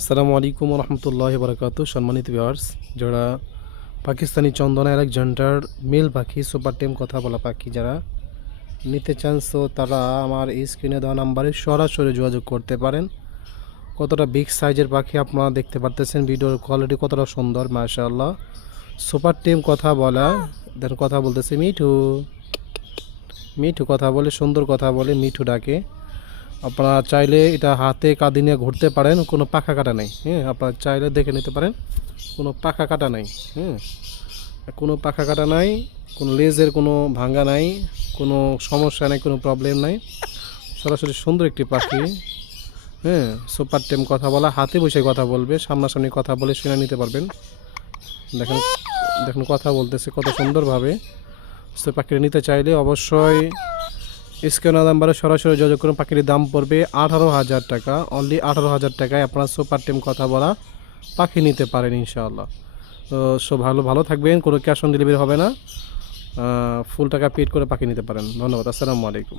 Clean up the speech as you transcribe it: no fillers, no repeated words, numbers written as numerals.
আসসালামু আলাইকুম রহমতুল্লাহ বারকাতু। সম্মানিত ভিউয়ার্স, যারা পাকিস্তানি চন্দনা আলেকজান্ডার মেল পাখি সুপার টেম কথা বলা পাখি যারা নিতে চান, সো তারা আমার এই স্ক্রিনে দেওয়া নাম্বারে সরাসরি যোগাযোগ করতে পারেন। কতটা বিগ সাইজের পাখি আপনারা দেখতে পারতেছেন, ভিডিওর কোয়ালিটি কতটা সুন্দর মাশাআল্লাহ। সুপার টেম কথা বলা, দেন কথা বলতেছে মিঠু মিঠু কথা বলে, সুন্দর কথা বলে, মিঠু ডাকে। আপনারা চাইলে এটা হাতে কাঁধে নিয়ে ঘুরতে পারেন, কোনো পাখা কাটা নেই। হ্যাঁ, আপনারা চাইলে দেখে নিতে পারেন, কোনো পাখা কাটা নাই। হ্যাঁ, কোনো পাখা কাটা নাই, কোনো লেজের কোনো ভাঙ্গা নাই, কোনো সমস্যা নাই, কোনো প্রবলেম নাই। সরাসরি সুন্দর একটি পাখি। হ্যাঁ, সুপার টেম কথা বলা, হাতে বসে কথা বলবে, সামনাসামনি কথা বলে শুনে নিতে পারবেন। দেখেন দেখেন কথা বলতেছে কত সুন্দরভাবে। সো পাখিটা নিতে চাইলে অবশ্যই স্ক্যানার নাম্বারে সরাসরি যোগাযোগ করুন। পাখিটির দাম পড়বে 18,000 টাকা। অনলি 18,000 টাকায় আপনারা সুপার টেম কথা বলা পাখি নিতে পারেন ইনশাআল্লাহ। তো সব ভালো থাকবেন, কোনো ক্যাশ অন ডেলিভারি হবে না, ফুল টাকা পেড করে পাখি নিতে পারেন। ধন্যবাদ। আসসালামু আলাইকুম।